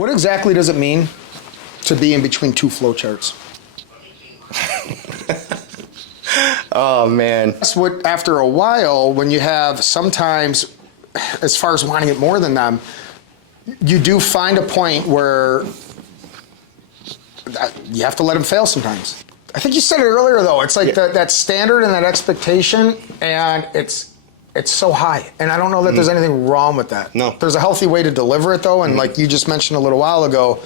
What exactly does it mean to be in between two flowcharts? Oh, man. That's what, after a while, when you have sometimes, as far as wanting it more than them, you do find a point where you have to let them fail sometimes. I think you said it earlier, though. It's like that standard and that expectation, and it's so high. And I don't know that there's anything wrong with that. No. There's a healthy way to deliver it, though, and like you just mentioned a little while ago,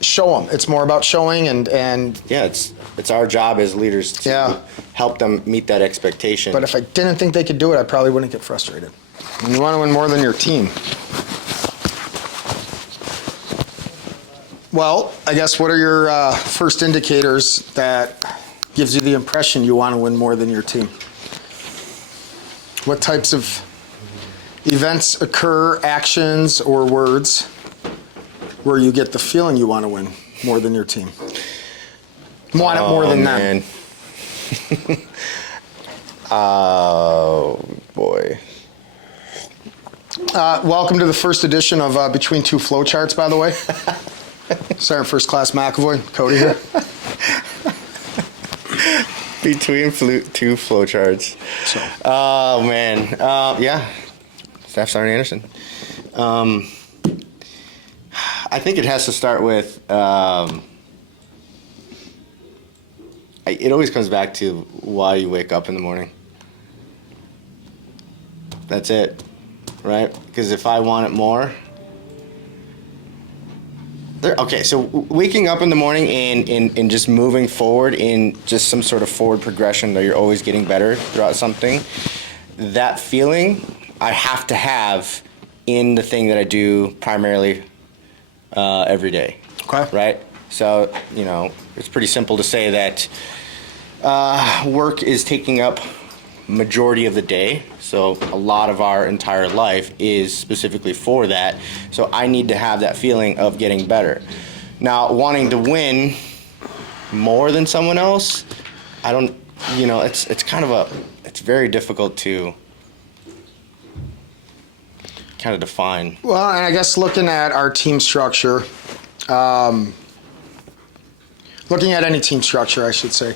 show them. It's more about showing and Yeah, it's our job as leaders to help them meet that expectation. But if I didn't think they could do it, I probably wouldn't get frustrated. And you want to win more than your team. Well, I guess what are your first indicators that gives you the impression you want to win more than your team? What types of events occur, actions, or words where you get the feeling you want to win more than your team? Want it more than them. Oh, boy. Welcome to the first edition of Between Two FlowCharts, by the way. Sorry, First Class McAvoy, Cody here. Between two flowcharts. So. Oh, man. Yeah. Staff Sergeant Anderson. I think it has to start with, it always comes back to why you wake up in the morning. That's it, right? Because if I want it more, okay, so waking up in the morning and just moving forward in just some sort of forward progression that you're always getting better throughout something, that feeling I have to have in the thing that I do primarily every day. Okay. Right? So, it's pretty simple to say that work is taking up majority of the day. So a lot of our entire life is specifically for that. So I need to have that feeling of getting better. Now, wanting to win more than someone else, I don't, it's kind of it's very difficult to kind of define. Well, and I guess looking at our team structure, looking at any team structure, I should say,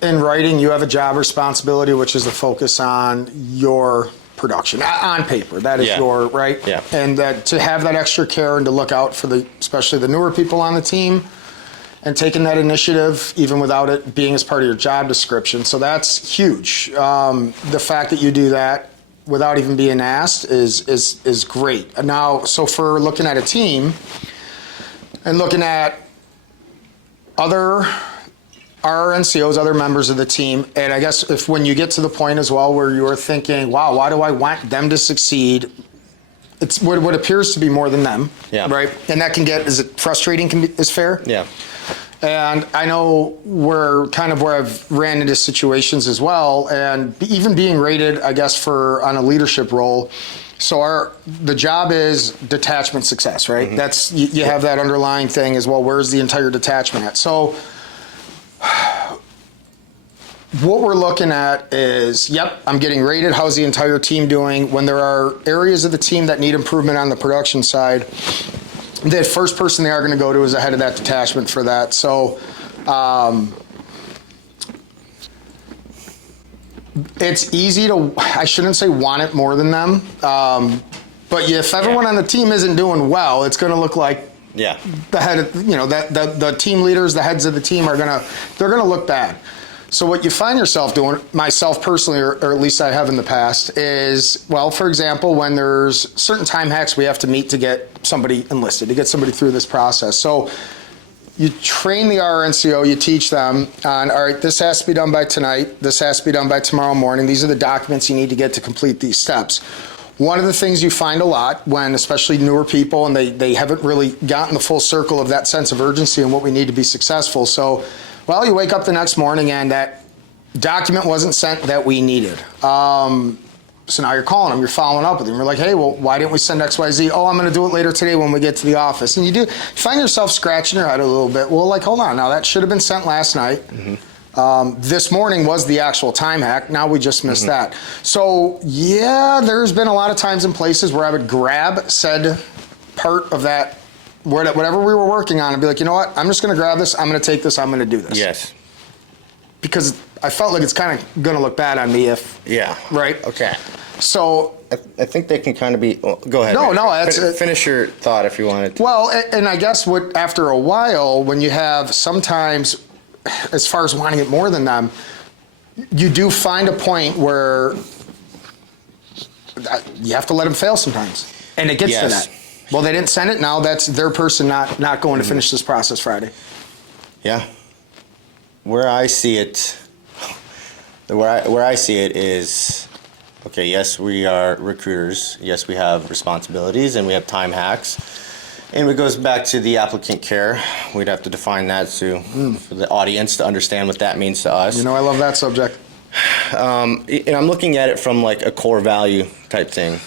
in writing, you have a job responsibility, which is the focus on your production on paper. That is your right. Yeah. And that to have that extra care and to look out for especially the newer people on the team, and taking that initiative even without it being as part of your job description. So that's huge. The fact that you do that without even being asked is great. Now, so for looking at a team and looking at other NCOs, other members of the team, and I guess if when you get to the point as well where you're thinking, wow, why do I want them to succeed? It's what appears to be more than them, right? And that can get, is it frustrating is fair? Yeah. And I know where I've ran into situations as well, and even being rated, I guess, on a leadership role. So the job is detachment success, right? Mm-hmm. That's you have that underlying thing as well. Where's the entire detachment at? So what we're looking at is, I'm getting rated. How's the entire team doing? When there are areas of the team that need improvement on the production side, the first person they are going to go to is the head of that detachment for that. So it's easy to, I shouldn't say want it more than them, but if everyone on the team isn't doing well, it's going to look like the head of, the team leaders, the heads of the team they're going to look bad. So what you find yourself doing, myself personally, or at least I have in the past, is, well, for example, when there's certain time hacks we have to meet to get somebody enlisted, to get somebody through this process. So you train the RNCO, you teach them on, all right, this has to be done by tonight, this has to be done by tomorrow morning, these are the documents you need to get to complete these steps. One of the things you find a lot when, especially newer people, and they haven't really gotten the full circle of that sense of urgency and what we need to be successful. So, well, you wake up the next morning and that document wasn't sent that we needed. So now you're calling them, you're following up with them. You're like, hey, well, why didn't we send XYZ? Oh, I'm going to do it later today when we get to the office. And you find yourself scratching your head a little bit. Well, like, hold on, now that should have been sent last night. Mm-hmm. This morning was the actual time hack. Now we just missed that. So, there's been a lot of times and places where I would grab said part of that whatever we were working on and be like, you know what, I'm just going to grab this, I'm going to take this, I'm going to do this. Yes. Because I felt like it's kind of going to look bad on me if... Yeah. Right? Okay. So... I think they can kind of be... Well, go ahead. No, that's... Finish your thought if you wanted to. Well, and I guess after a while, when you have sometimes, as far as wanting it more than them, you do find a point where you have to let them fail sometimes. And it gets to that. Well, they didn't send it. Now that's their person not going to finish this process Friday. Yeah. Where I see it is, okay, yes, we are recruiters. Yes, we have responsibilities and we have time hacks. And it goes back to the applicant care. We'd have to define that for the audience to understand what that means to us. You know, I love that subject. And I'm looking at it from like a core value type thing,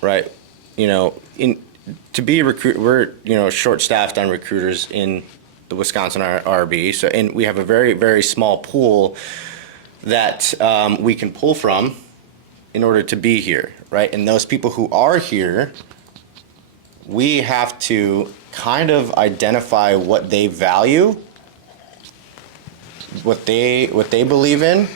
right? You know, to be a recruiter, we're short-staffed on recruiters in the Wisconsin RB. So, and we have a very, very small pool that we can pull from in order to be here, right? And those people who are here, we have to kind of identify what they value, what they believe in.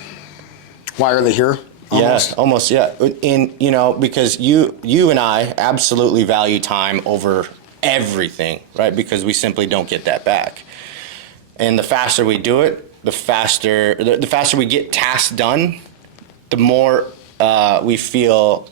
Why are they here? Yes, almost, yeah. And, because you and I absolutely value time over everything, right? Because we simply don't get that back. And the faster we do it, the faster we get tasks done, the more we feel,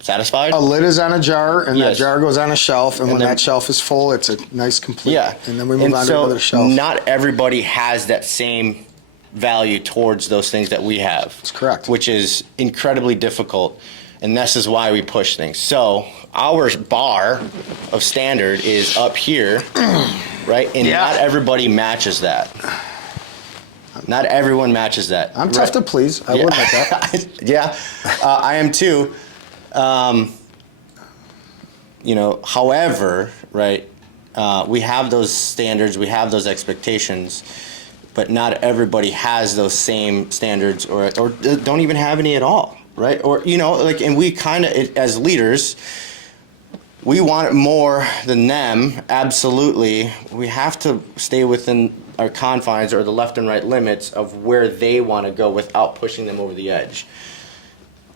satisfied. A lid is on a jar, and that jar goes on a shelf, and when that shelf is full, it's a nice complete. Yeah. And then we move on to another shelf. Not everybody has that same value towards those things that we have. That's correct. Which is incredibly difficult, and this is why we push things. So our bar of standard is up here, right? And not everybody matches that. Not everyone matches that. I'm tough to please. I would like that. Yeah, I am too. However, right, we have those standards, we have those expectations, but not everybody has those same standards or don't even have any at all, right? Or, and we kind of, as leaders, we want it more than them, absolutely. We have to stay within our confines or the left and right limits of where they want to go without pushing them over the edge.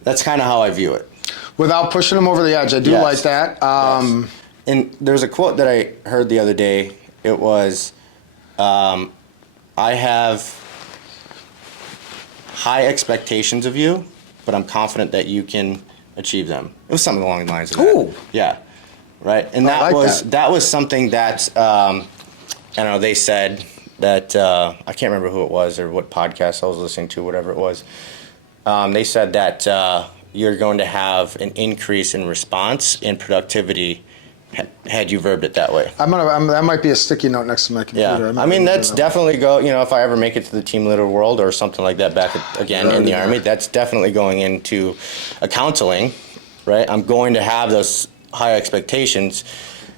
That's kind of how I view it. Without pushing them over the edge. I do like that. Yes. And there's a quote that I heard the other day. It was, I have high expectations of you, but I'm confident that you can achieve them. It was something along the lines of that. Ooh. Yeah. Right. And that was something that, they said that, I can't remember who it was or what podcast I was listening to, whatever it was. They said that you're going to have an increase in response and productivity had you verbed it that way. That might be a sticky note next to my computer. Yeah, that's definitely if I ever make it to the team leader world or something like that back again in the Army, that's definitely going into a counseling, right? I'm going to have those high expectations,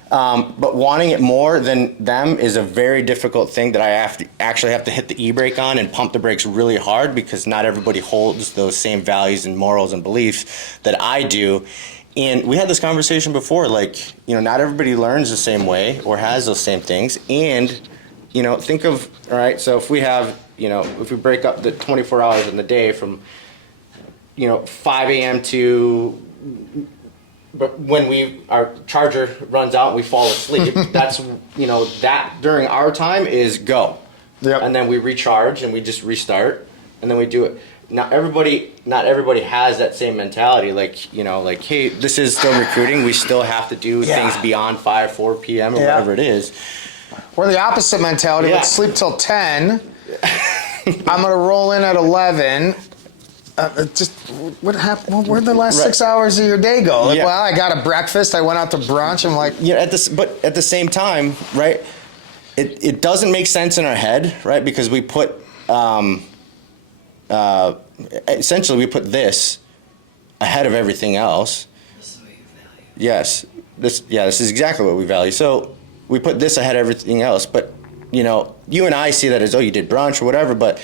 but wanting it more than them is a very difficult thing that I actually have to hit the e-brake on and pump the brakes really hard because not everybody holds those same values and morals and beliefs that I do. And we had this conversation before, not everybody learns the same way or has those same things. And, think of, all right, so if we have, if we break up the 24 hours in the day from, 5 a.m. to, but when our charger runs out and we fall asleep, that's, that during our time is go. Yep. And then we recharge and we just restart and then we do it. Not everybody has that same mentality. Hey, this is still recruiting. We still have to do things beyond 4 p.m. or whatever it is. Or the opposite mentality. Let's sleep till 10. I'm going to roll in at 11. What happened? Where'd the last 6 hours of your day go? Well, I got a breakfast. I went out to brunch. I'm like, but at the same time, right? It doesn't make sense in our head, right? Because we put. Essentially, we put this ahead of everything else. This is what you value. Yes, this is exactly what we value. So we put this ahead of everything else. But you and I see that as you did brunch or whatever. But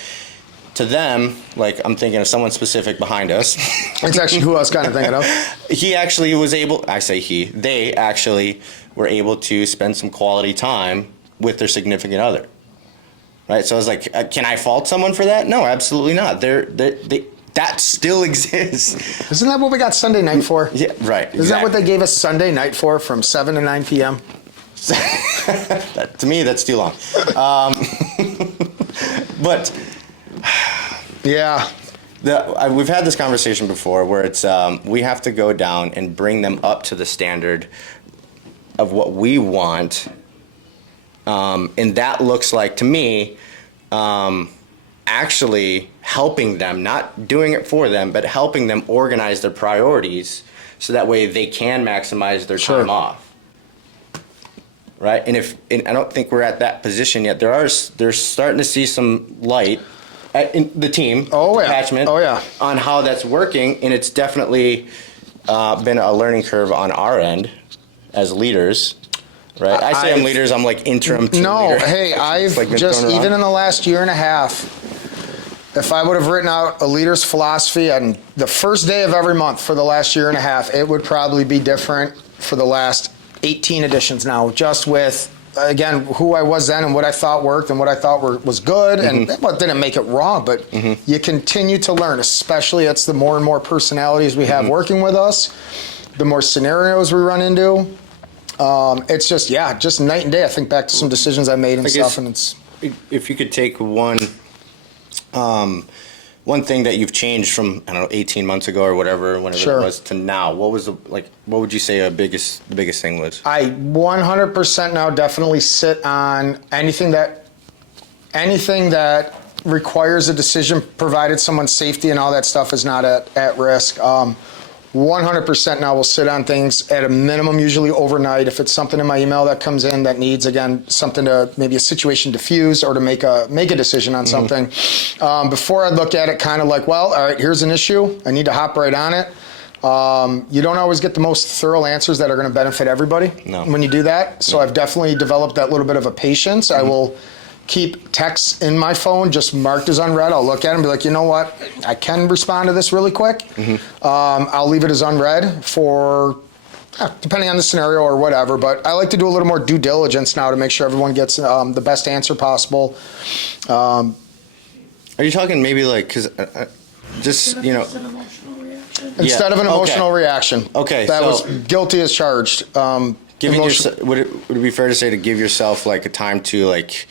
to them, like I'm thinking of someone specific behind us. It's actually who I was kind of thinking of. He actually was able, I say he, they actually were able to spend some quality time with their significant other. Right? So I was like, can I fault someone for that? No, absolutely not. That still exists. Isn't that what we got Sunday night for? Yeah, right. Isn't that what they gave us Sunday night for, from 7 to 9 p.m.? To me, that's too long. But yeah, we've had this conversation before where it's we have to go down and bring them up to the standard of what we want. And that looks like, to me, actually helping them, not doing it for them, but helping them organize their priorities so that way they can maximize their time off. Right? And I don't think we're at that position yet. They're starting to see some light in the team attachment on how that's working, and it's definitely been a learning curve on our end as leaders. Right? I say I'm leaders, I'm like interim team leader. Hey, I've like just, even in the last year and a half, if I would have written out a leader's philosophy on the first day of every month for the last year and a half, it would probably be different for the last 18 editions now, just with, again, who I was then and what I thought worked and what I thought was good, and what didn't make it wrong, but you continue to learn, especially it's the more and more personalities we have working with us, the more scenarios we run into. It's just night and day. I think back to some decisions I made and stuff, and it's... If you could take one thing that you've changed from, I don't know, 18 months ago or whatever, whenever it was, to now, what would you say the biggest thing was? I 100% now definitely sit on anything that requires a decision, provided someone's safety and all that stuff is not at risk. 100% now will sit on things at a minimum, usually overnight. If it's something in my email that comes in that needs, again, something to, maybe a situation diffuse or to make a decision on something, before I look at it kind of like, well, all right, here's an issue. I need to hop right on it. You don't always get the most thorough answers that are going to benefit everybody when you do that. So I've definitely developed that little bit of a patience. I will keep texts in my phone just marked as unread. I'll look at them and be like, you know what? I can respond to this really quick. I'll leave it as unread for, depending on the scenario or whatever, but I like to do a little more due diligence now to make sure everyone gets the best answer possible. Are you talking maybe like, because just, you know. Instead of an emotional reaction. Okay. That was guilty as charged. Giving yourself, would it be fair to say to give yourself like a time to like,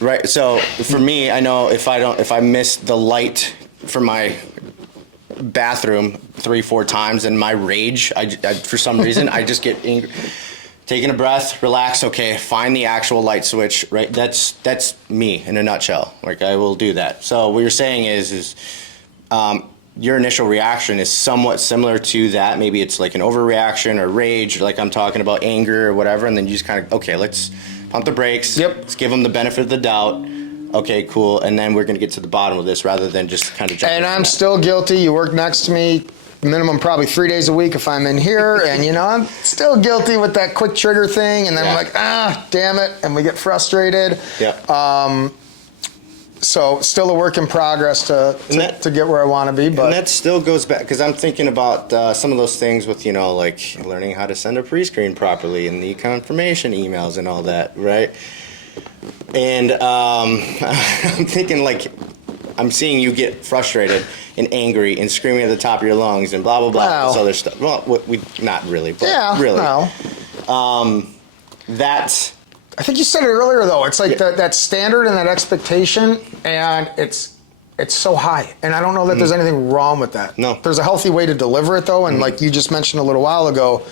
right? So for me, I know if I miss the light from my bathroom 3-4 times, and my rage, I for some reason I just get angry. Taking a breath, relax. Okay, find the actual light switch. Right, that's me in a nutshell. Like I will do that. So what you're saying is your initial reaction is somewhat similar to that. Maybe it's like an overreaction or rage, or like I'm talking about anger or whatever, and then you just kind of, okay, let's pump the brakes. Let's give them the benefit of the doubt. Okay, cool. And then we're going to get to the bottom of this rather than just kind of jump. And I'm still guilty. You work next to me minimum probably 3 days a week if I'm in here, and I'm still guilty with that quick trigger thing, and then I'm like, damn it, and we get frustrated. So still a work in progress to get where I want to be. But and that still goes back, because I'm thinking about some of those things with, like learning how to send a pre-screen properly and the confirmation emails and all that, right? And I'm thinking like, I'm seeing you get frustrated and angry and screaming at the top of your lungs and blah, blah, blah, this other stuff. Well, we not really, but really. That's... I think you said it earlier, though. It's like that standard and that expectation, and it's so high. And I don't know that there's anything wrong with that. No. There's a healthy way to deliver it, though, and like you just mentioned a little while ago,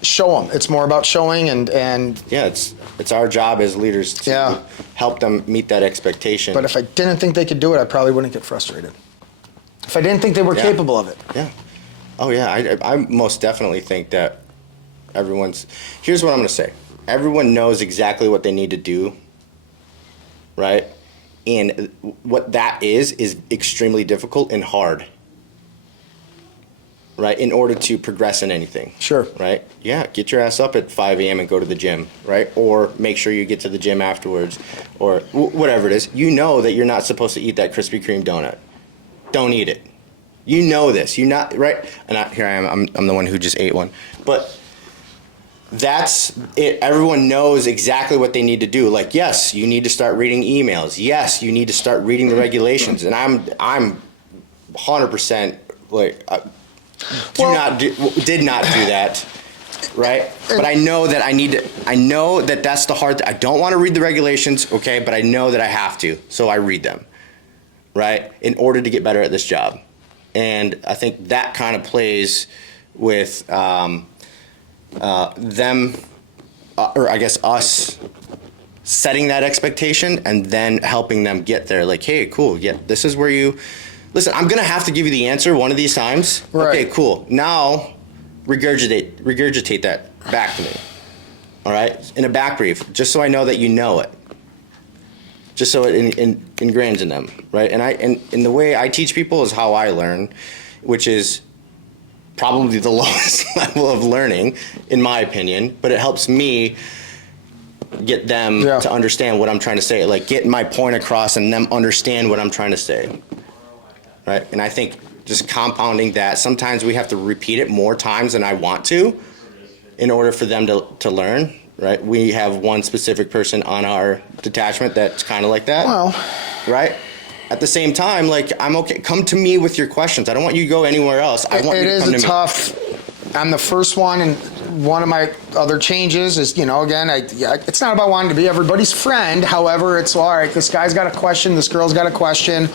show them. It's more about showing and yeah, it's our job as leaders to help them meet that expectation. But if I didn't think they could do it, I probably wouldn't get frustrated. If I didn't think they were capable of it. Yeah. Oh, yeah. I most definitely think that here's what I'm going to say. Everyone knows exactly what they need to do, right? And what that is extremely difficult and hard. right, in order to progress in anything. Sure. Right? Yeah, get your ass up at 5 a.m. and go to the gym, right? Or make sure you get to the gym afterwards, or whatever it is. You know that you're not supposed to eat that Krispy Kreme donut. Don't eat it. You know this. You're not, right? And here I am. I'm the one who just ate one. But that's it. Everyone knows exactly what they need to do. Like, yes, you need to start reading emails. Yes, you need to start reading the regulations. And I'm 100% like did not do that, right? But I know that I know that that's the hard. I don't want to read the regulations, okay? But I know that I have to, so I read them, right? In order to get better at this job, and I think that kind of plays with them, or I guess us setting that expectation and then helping them get there. Like, hey, cool, yeah, this is where you. Listen, I'm going to have to give you the answer one of these times. Right. Okay, cool. Now, regurgitate that back to me. All right? In a back brief, just so I know that you know it. Just so it ingrains in them, right? And the way I teach people is how I learn, which is probably the lowest level of learning, in my opinion, but it helps me get them to understand what I'm trying to say, like get my point across and them understand what I'm trying to say. Right, and I think just compounding that, sometimes we have to repeat it more times than I want to in order for them to learn, right? We have one specific person on our detachment that's kind of like that, right? At the same time, like, I'm okay. Come to me with your questions. I don't want you to go anywhere else. I want you to come to me. It is tough. I'm the first one, and one of my other changes is, again, it's not about wanting to be everybody's friend. However, it's all right. This guy's got a question. This girl's got a question.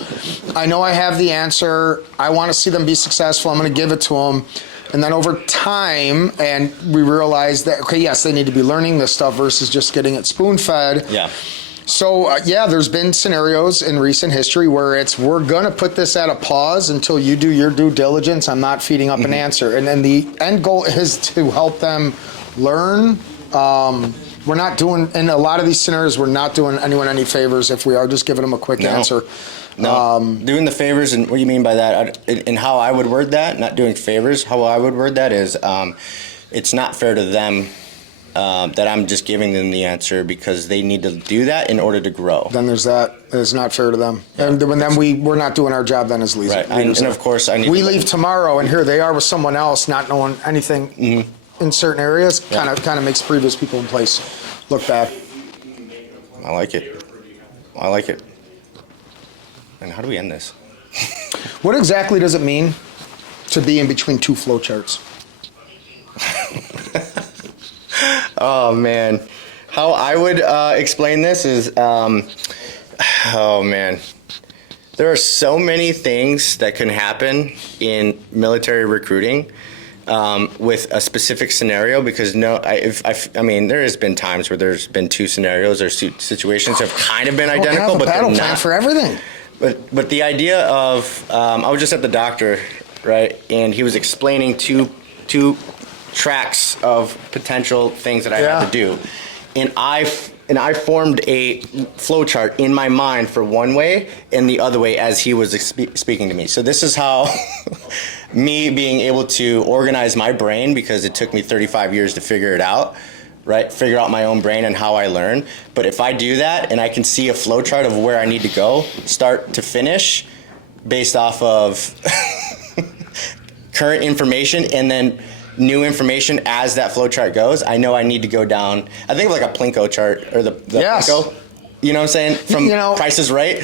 I know I have the answer. I want to see them be successful. I'm going to give it to them. And then over time, and we realize that, okay, yes, they need to be learning this stuff versus just getting it spoon-fed. Yeah. So, there's been scenarios in recent history where we're going to put this at a pause until you do your due diligence. I'm not feeding up an answer. And then the end goal is to help them learn. We're not doing, in a lot of these scenarios, we're not doing anyone any favors if we are just giving them a quick answer. No, doing the favors, and what do you mean by that? And how I would word that, not doing favors, how I would word that is it's not fair to them that I'm just giving them the answer because they need to do that in order to grow. Then there's that. It's not fair to them. Yeah. And then we're not doing our job then as leaders. Right. And of course, we leave tomorrow, and here they are with someone else not knowing anything in certain areas. Kind of makes previous people in place look bad. I like it. And how do we end this? What exactly does it mean to be in between two flowcharts? Oh, man. How I would explain this is, oh, man. There are so many things that can happen in military recruiting with a specific scenario because I mean, there has been times where there's been two scenarios or situations that have kind of been identical, but they're not. Plan for everything. But the idea of, I was just at the doctor, right, and he was explaining two tracks of potential things that I had to do, and I formed a flow chart in my mind for one way and the other way as he was speaking to me. So this is how me being able to organize my brain, because it took me 35 years to figure it out, right? Figure out my own brain and how I learn. But if I do that and I can see a flow chart of where I need to go, start to finish, based off of current information and then new information as that flow chart goes, I know I need to go down. I think of like a Plinko chart or the Plinko. You know what I'm saying? From Price is Right.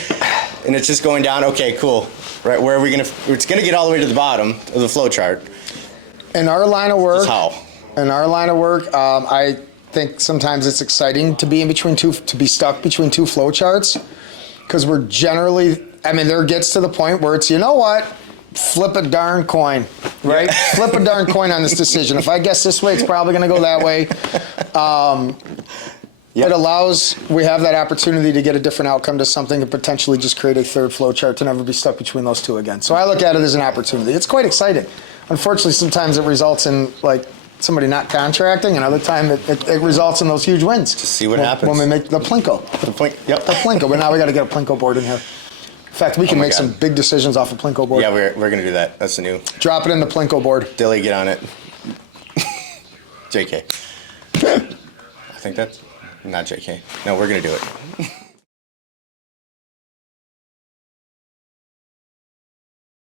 And it's just going down, okay, cool. Right, where are we it's gonna get all the way to the bottom of the flow chart. In our line of work, I I think sometimes it's exciting to be to be stuck between two flow charts, because we're generally, there gets to the point where it's, flip a darn coin, right? Flip a darn coin on this decision. If I guess this way, it's probably going to go that way. It we have that opportunity to get a different outcome to something and potentially just create a third flow chart to never be stuck between those two again. So I look at it as an opportunity. It's quite exciting. Unfortunately, sometimes it results in somebody not contracting, and other time it results in those huge wins. To see what happens when we make the Plinko. The Plinko. But now we got to get a Plinko board in here. fact, we can my make God. some big decisions off a Plinko board. Yeah, we're going to do that. That's the new. Drop it in the Plinko board. Dilly, get on it. JK. I think that's not JK. No, we're going to do it.